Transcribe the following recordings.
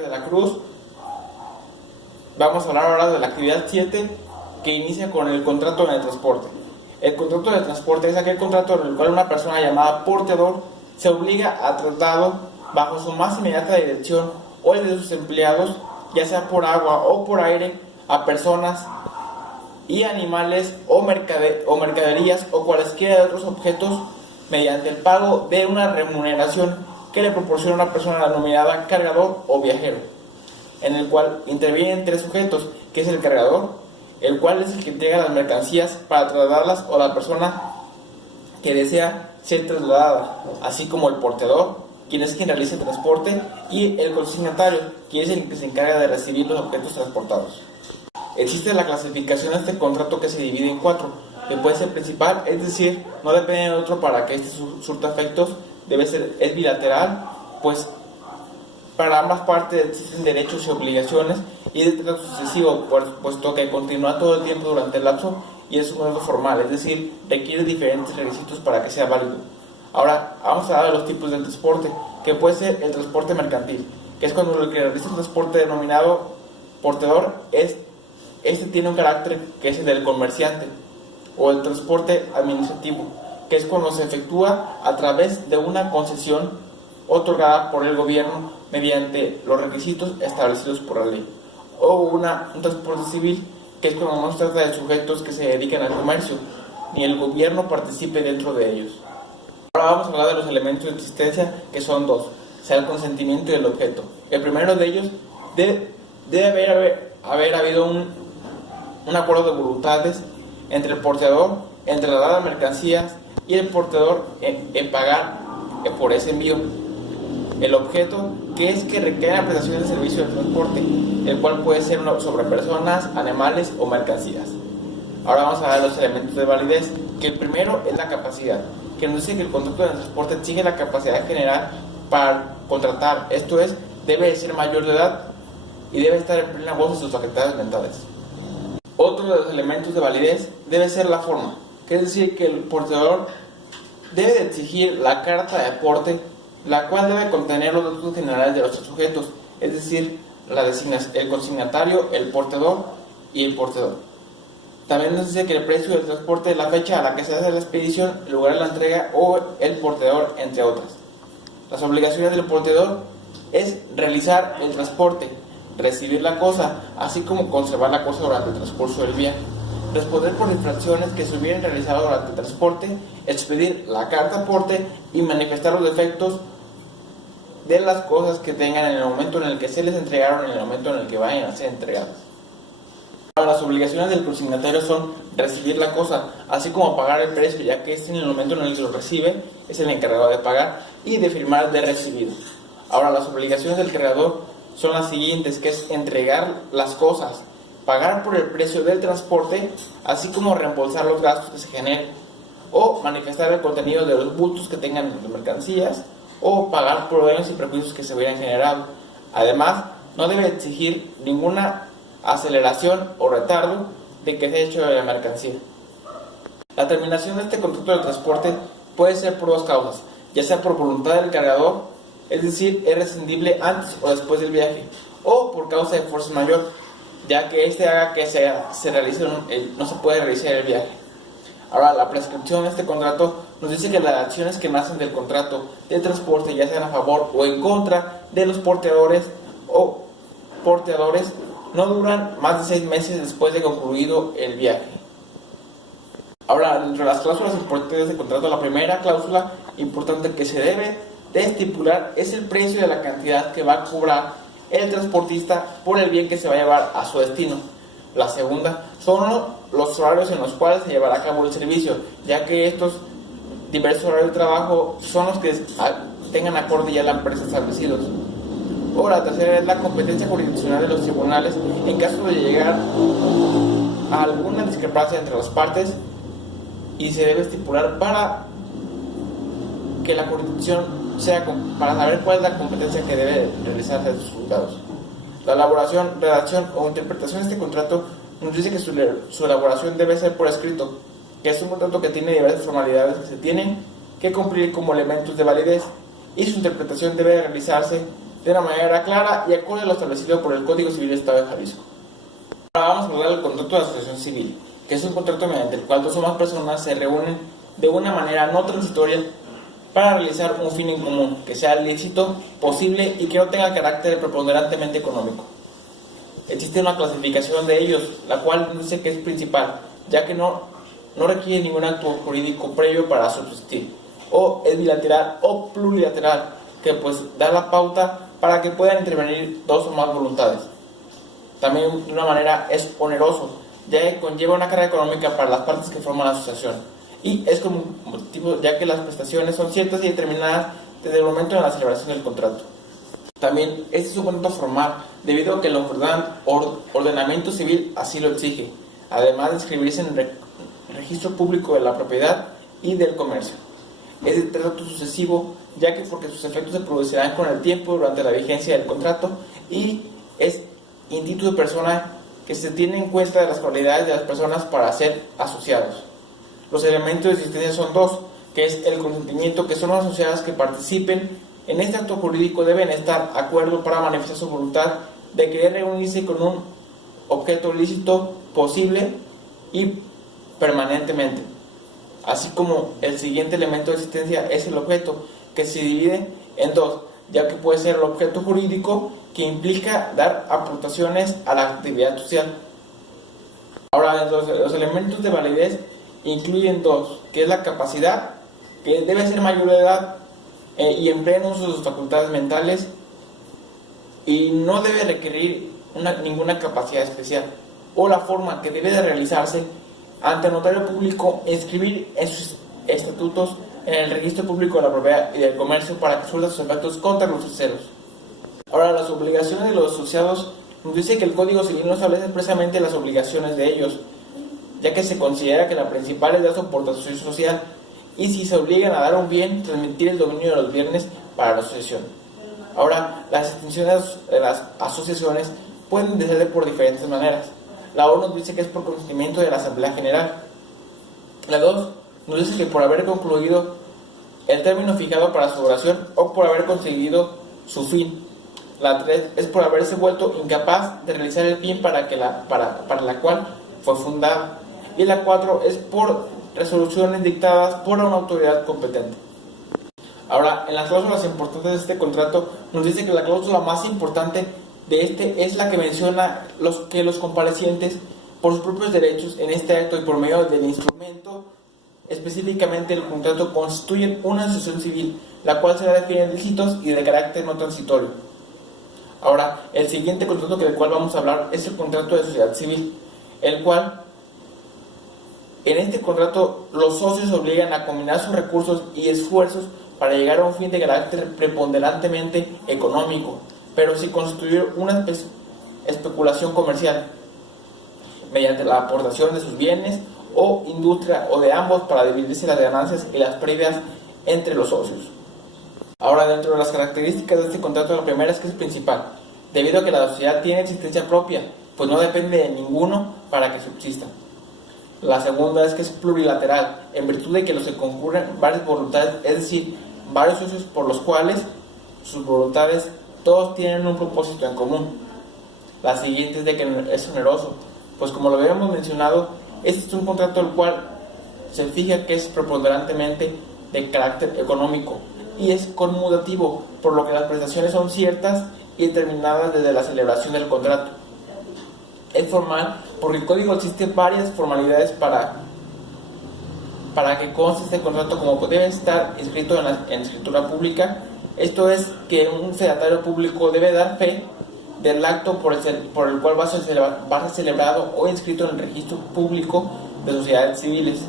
De la Cruz. Vamos a hablar ahora de la actividad 7 que inicia con el contrato de transporte. El contrato de transporte es aquel contrato en el cual una persona llamada porteador se obliga a traslado bajo su más inmediata dirección o el de sus empleados, ya sea por agua o por aire, a personas y animales o mercaderías o cualesquiera de otros objetos mediante el pago de una remuneración que le proporciona una persona denominada cargador o viajero, en el cual intervienen tres sujetos, que es el cargador, el cual es el que entrega las mercancías para trasladarlas, o la persona que desea ser trasladada, así como el porteador, quien es quien realiza el transporte, y el consignatario, quien es el que se encarga de recibir los objetos transportados. Existe la clasificación de este contrato que se divide en 4, que puede ser principal, es decir, no depende de otro para que este surta efectos, es bilateral, pues para ambas partes existen derechos y obligaciones, y es de trato sucesivo, puesto que continúa todo el tiempo durante el lapso y es un contrato formal, es decir, requiere diferentes requisitos para que sea válido. Ahora vamos a hablar de los tipos de transporte, que puede ser el transporte mercantil, que es cuando el que realiza el transporte denominado portador este tiene un carácter que es el del comerciante, o el transporte administrativo, que es cuando se efectúa a través de una concesión otorgada por el gobierno mediante los requisitos establecidos por la ley, o un transporte civil, que es cuando no se trata de sujetos que se dedican al comercio, ni el gobierno participe dentro de ellos. Ahora vamos a hablar de los elementos de existencia, que son dos, sea el consentimiento y el objeto. El primero de ellos debe haber habido un acuerdo de voluntades entre el porteador en trasladar mercancías y el porteador en pagar por ese envío. El objeto, que es que requiere la prestación del servicio de transporte, el cual puede ser sobre personas, animales o mercancías. Ahora vamos a ver los elementos de validez, que el primero es la capacidad, que nos dice que el contrato de transporte exige la capacidad general para contratar, esto es, debe de ser mayor de edad y debe estar en plena voz de sus facultades mentales. Otro de los elementos de validez debe ser la forma, que es decir, que el portador debe de exigir la carta de aporte, la cual debe contener los datos generales de los sujetos, es decir, el consignatario, el portador y el portador. También nos dice que el precio del transporte, la fecha a la que se hace la expedición, el lugar de la entrega o el portador, entre otras. Las obligaciones del portador es realizar el transporte, recibir la cosa, así como conservar la cosa durante el transcurso del viaje, responder por infracciones que se hubieran realizado durante el transporte, expedir la carta aporte y manifestar los defectos de las cosas que tengan en el momento en el que se les entregaron y en el momento en el que vayan a ser entregadas. Las obligaciones del consignatario son recibir la cosa, así como pagar el precio, ya que en el momento en el que lo recibe es el encargado de pagar, y de firmar de recibido. Ahora, las obligaciones del cargador son las siguientes, que es entregar las cosas, pagar por el precio del transporte, así como reembolsar los gastos que se generen, o manifestar el contenido de los bultos que tengan las mercancías, o pagar por daños y perjuicios que se hubieran generado. Además, no debe exigir ninguna aceleración o retardo de que se haya hecho de la mercancía. La terminación de este contrato de transporte puede ser por dos causas, ya sea por voluntad del cargador, es decir, es rescindible antes o después del viaje, o por causa de fuerza mayor, ya que haga que se realice no se puede realizar el viaje. Ahora, la prescripción de este contrato nos dice que las acciones que nacen del contrato de transporte, ya sean a favor o en contra de los porteadores o porteadores, no duran más de 6 meses después de concluido el viaje. Ahora, entre las cláusulas importantes de este contrato, la primera cláusula importante que se debe de estipular es el precio de la cantidad que va a cobrar el transportista por el bien que se va a llevar a su destino. La segunda son los horarios en los cuales se llevará a cabo el servicio, ya que estos diversos horarios de trabajo son los que tengan acorde ya la empresa establecidos. O la tercera es la competencia jurisdiccional de los tribunales en caso de llegar a alguna discrepancia entre las partes, y se debe estipular para que la jurisdicción para saber cuál es la competencia que debe realizarse de sus juzgados. La elaboración, redacción o interpretación de este contrato nos dice que su elaboración debe ser por escrito, que es un contrato que tiene diversas formalidades que se tienen que cumplir como elementos de validez, y su interpretación debe realizarse de una manera clara y acorde a lo establecido por el Código Civil del Estado de Jalisco. Ahora vamos a hablar del contrato de asociación civil, que es un contrato mediante el cual dos o más personas se reúnen de una manera no transitoria para realizar un fin en común, que sea lícito, posible y que no tenga carácter preponderantemente económico. Existe una clasificación de ellos, la cual dice que es principal, ya que no requiere ningún acto jurídico previo para subsistir, o es bilateral o plurilateral, que pues da la pauta para que puedan intervenir dos o más voluntades. También de una manera es oneroso, ya que conlleva una carga económica para las partes que forman la asociación, y es como motivo ya que las prestaciones son ciertas y determinadas desde el momento de la celebración del contrato. También este es un contrato formal, debido a que el ordenamiento civil así lo exige, además de inscribirse en el registro público de la propiedad y del comercio. Es de trato sucesivo, ya que porque sus efectos se producirán con el tiempo durante la vigencia del contrato, y es indito de persona que se tiene en cuenta de las cualidades de las personas para ser asociados. Los elementos de existencia son dos, que es el consentimiento, que son las asociadas que participen en este acto jurídico deben estar de acuerdo para manifestar su voluntad de querer reunirse con un objeto lícito, posible y permanentemente. Así como el siguiente elemento de existencia es el objeto, que se divide en dos, ya que puede ser el objeto jurídico, que implica dar aportaciones a la actividad social. Ahora, los elementos de validez incluyen dos, que es la capacidad, que debe ser mayor de edad y en pleno uso de sus facultades mentales, y no debe requerir ninguna capacidad especial, o la forma que debe de realizarse ante el notario público, inscribir en sus estatutos en el registro público de la propiedad y del comercio para que surta sus efectos contra los terceros. Ahora, las obligaciones de los asociados, nos dice que el Código Civil no establece expresamente las obligaciones de ellos, ya que se considera que la principal es dar su aportación social, y si se obligan a dar un bien, transmitir el dominio de los bienes para la asociación. Ahora, las extinciones de las asociaciones pueden ser por diferentes maneras. La 1 nos dice que es por consentimiento de la Asamblea General. La 2 nos dice que por haber concluido el término fijado para su duración o por haber conseguido su fin. La 3 es por haberse vuelto incapaz de realizar el fin para la cual fue fundada. Y la 4 es por resoluciones dictadas por una autoridad competente. Ahora, en las cláusulas importantes de este contrato, nos dice que la cláusula más importante de este es la que menciona que los comparecientes, por sus propios derechos en este acto y por medio del instrumento, específicamente el contrato, constituyen una asociación civil, la cual será de fines lícitos y de carácter no transitorio. Ahora, el siguiente contrato del cual vamos a hablar es el contrato de sociedad civil, el cual, en este contrato, los socios se obligan a combinar sus recursos y esfuerzos para llegar a un fin de carácter preponderantemente económico, pero sin constituir una especulación comercial, mediante la aportación de sus bienes o industria o de ambos para dividirse las ganancias y las pérdidas entre los socios. Ahora, dentro de las características de este contrato, la primera es que es principal, debido a que la sociedad tiene existencia propia, pues no depende de ninguno para que subsista. La segunda es que es plurilateral, en virtud de que los que concurren varias voluntades, es decir, varios socios por los cuales sus voluntades todos tienen un propósito en común. La siguiente es de que es oneroso, pues como lo habíamos mencionado, este es un contrato el cual se fija que es preponderantemente de carácter económico y es conmutativo, por lo que las prestaciones son ciertas y determinadas desde la celebración del contrato. Es formal porque el código existe varias formalidades para que conste este contrato, como debe estar escrito en escritura pública. Esto es que un fedatario público debe dar fe del acto por el cual va a ser celebrado o inscrito en el registro público de sociedades civiles.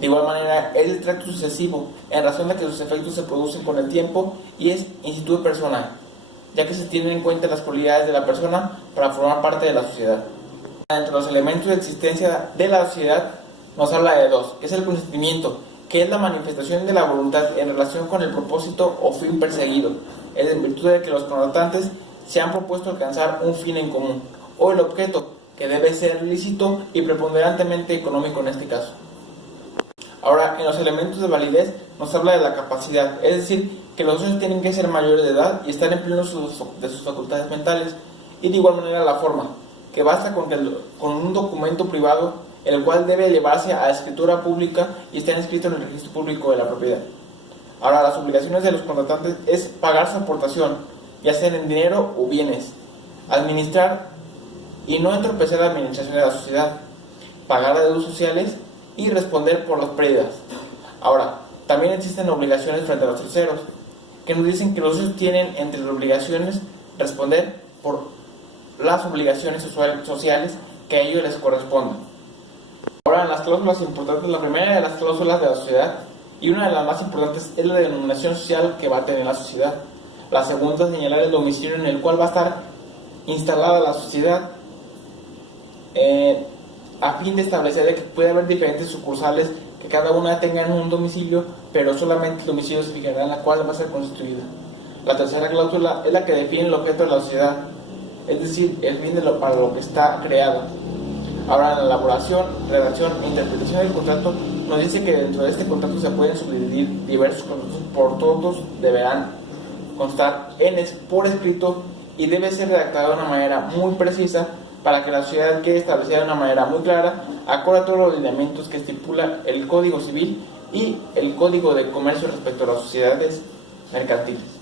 De igual manera, es el tracto sucesivo, en razón de que sus efectos se producen con el tiempo, y es instituto personal, ya que se tienen en cuenta las cualidades de la persona para formar parte de la sociedad. Entre los elementos de existencia de la sociedad nos habla de dos, que es el consentimiento, que es la manifestación de la voluntad en relación con el propósito o fin perseguido, es en virtud de que los contratantes se han propuesto alcanzar un fin en común, o el objeto, que debe ser lícito y preponderantemente económico en este caso. Ahora, en los elementos de validez nos habla de la capacidad, es decir, que los socios tienen que ser mayores de edad y estar en pleno de sus facultades mentales. Y de igual manera la forma, que basta con un documento privado, el cual debe llevarse a escritura pública y estar inscrito en el registro público de la propiedad. Ahora, las obligaciones de los contratantes es pagar su aportación, ya sea en dinero o bienes, administrar y no entorpecer la administración de la sociedad, pagar deudas sociales y responder por las pérdidas. Ahora, también existen obligaciones frente a los terceros, que nos dicen que los socios tienen entre las obligaciones responder por las obligaciones sociales que a ellos les correspondan. Ahora, en las cláusulas importantes, la primera de las cláusulas de la sociedad y una de las más importantes es la denominación social que va a tener la sociedad. La segunda es señalar el domicilio en el cual va a estar instalada la sociedad, a fin de establecer que puede haber diferentes sucursales que cada una tengan un domicilio, pero solamente el domicilio se fijará en la cual va a ser constituida. La tercera cláusula es la que define el objeto de la sociedad, es decir, el fin para lo que está creado. Ahora, en la elaboración, redacción e interpretación del contrato nos dice que dentro de este contrato se pueden subdividir diversos contratos, por todos deberán constar por escrito y debe ser redactado de una manera muy precisa para que la sociedad quede establecida de una manera muy clara, acorde a todos los lineamientos que estipula el Código Civil y el Código de Comercio respecto a las sociedades mercantiles.